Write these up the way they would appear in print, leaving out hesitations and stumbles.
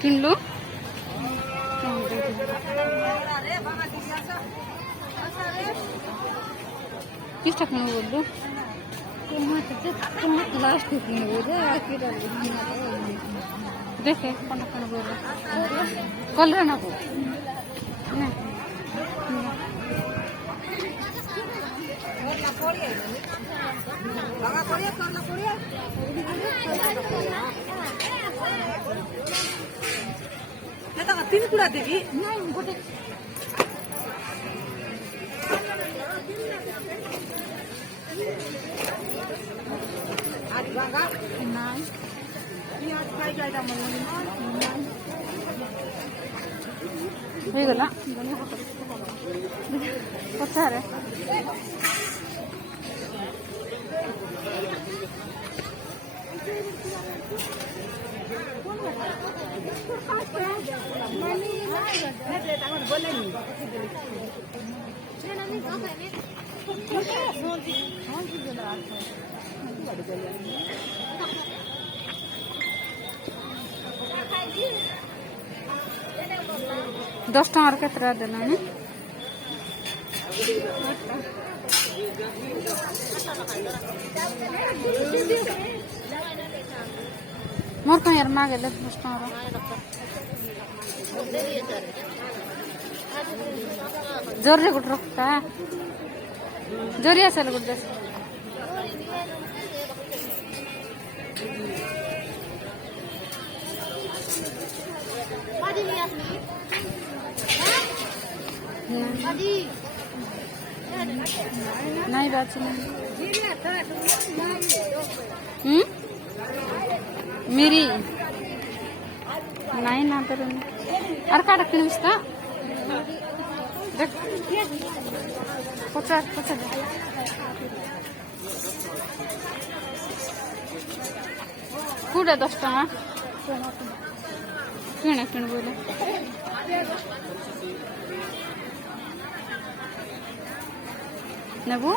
কিনলো কিসটা কিনবো বললো লাস্ট কিনবো দেখে কোনটা কিনবো কলরা নেবো না तीन कुड़ा देवी गोटे आज बागा नाई आज खाई जाएगा मन হয়ে গেল কোথায় রে दस टकर केतरा देना है मोर कहीं यार मांगे ले 10 टकर जोर रे गुट रखता जोरिया से गुट दे नहीं बात नहीं मेरी नहीं ना तर और का रखने इसका देख पचास पचास कूड़ा 10 टका किने किने बोले नेबो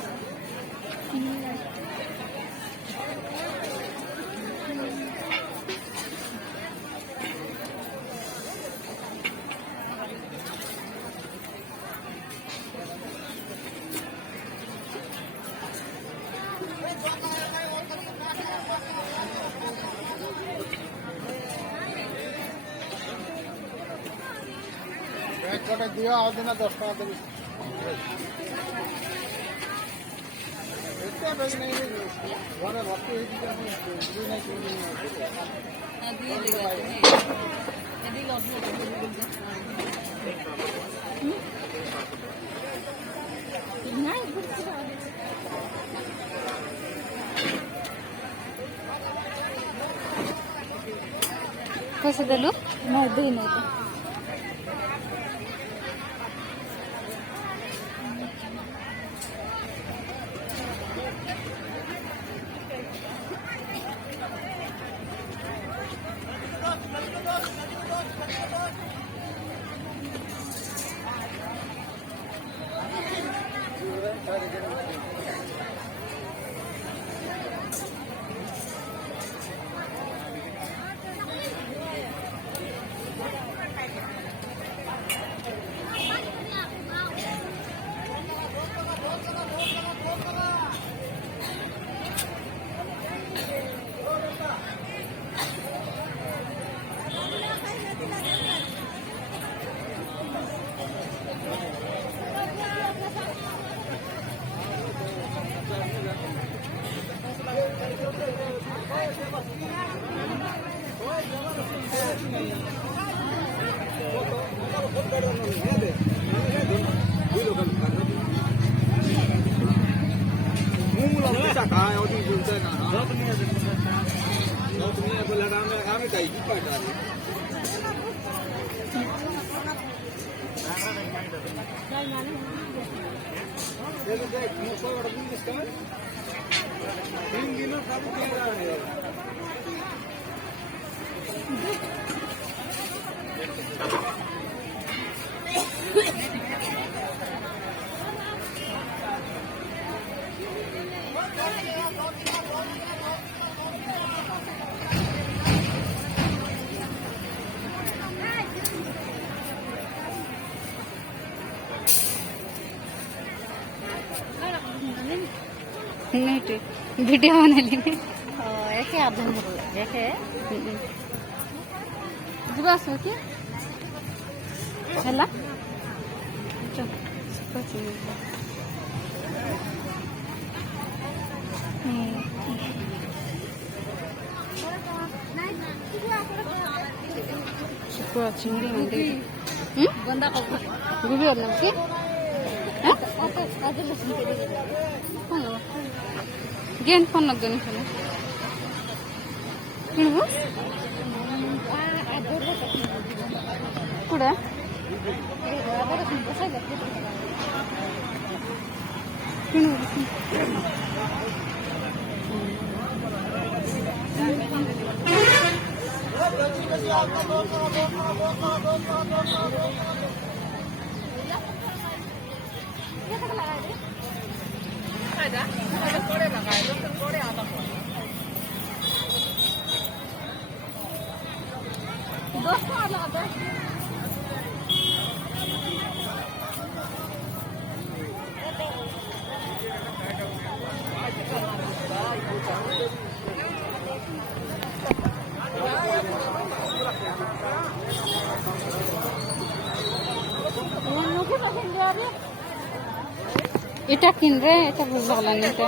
दिया आज दिन 10 टका देवी घरे भर्ती कैसे देलू नहीं दे नहीं नहीं वीडियो बनेली एके आधे एके ଯିବା ଆସିବ କି ହେଲା ଶୁଖୁଆ ଚିଙ୍ଗୁଡ଼ି ମଣ୍ଡି बंदा ଗୁବି ଅର୍ଣ୍ଣ କି ଗେନ୍ ଫୋନ୍ ନଦେନି ସେନେ କିଣିବୁ କୁଡ଼ା କିଣିବୁ এটা কিন রে এটা বুঝতে পারলাম এটা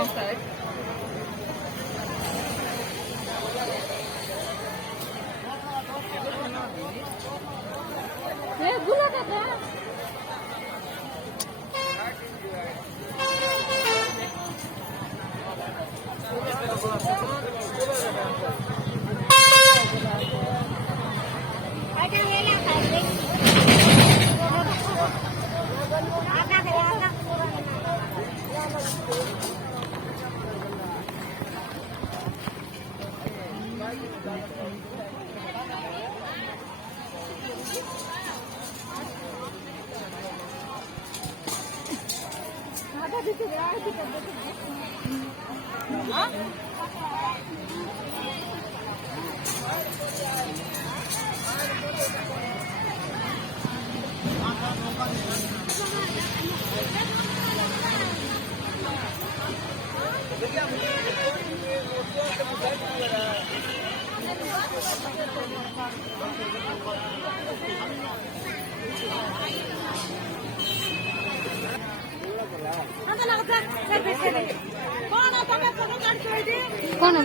कौन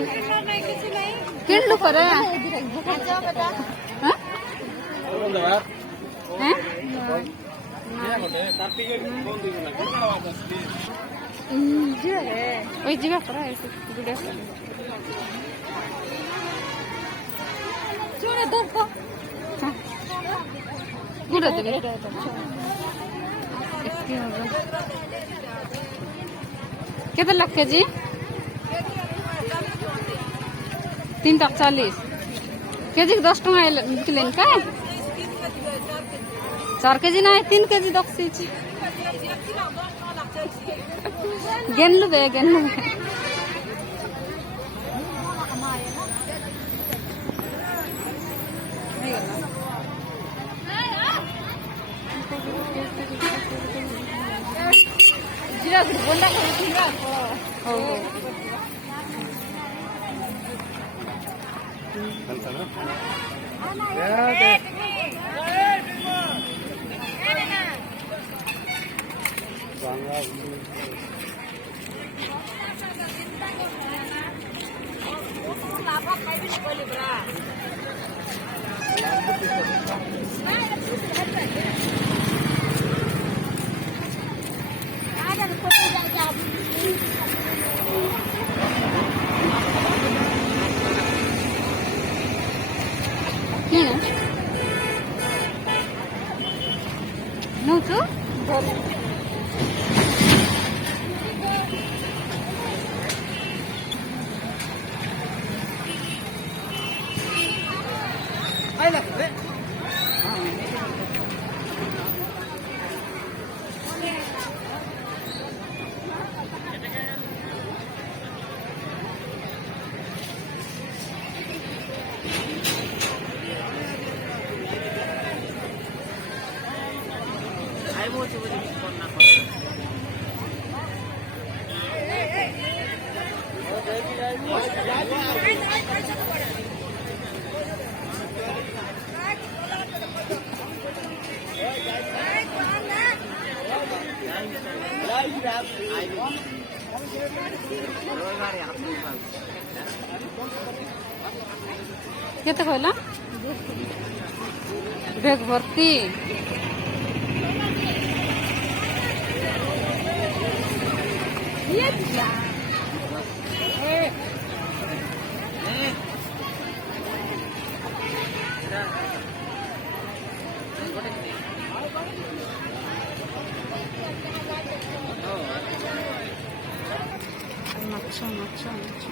किन करे ওই ଯିବା ପରା चुने दर्द ଗୁଡା ଦେବେ କେତେ ଲାଖ କେଜି 340 केजी 10 टଙ୍କା ବିକିଲେନି का 4 केजी ନାହିଁ 3 केजी ଦକ୍ସିଛି गेनलु बे जिरा बोंडा खाइथिबा हो नौचु କେତେ କହିଲ? ବେଗ ଭର୍ତ୍ତି। ମାଛ ମାଛ ମାଛ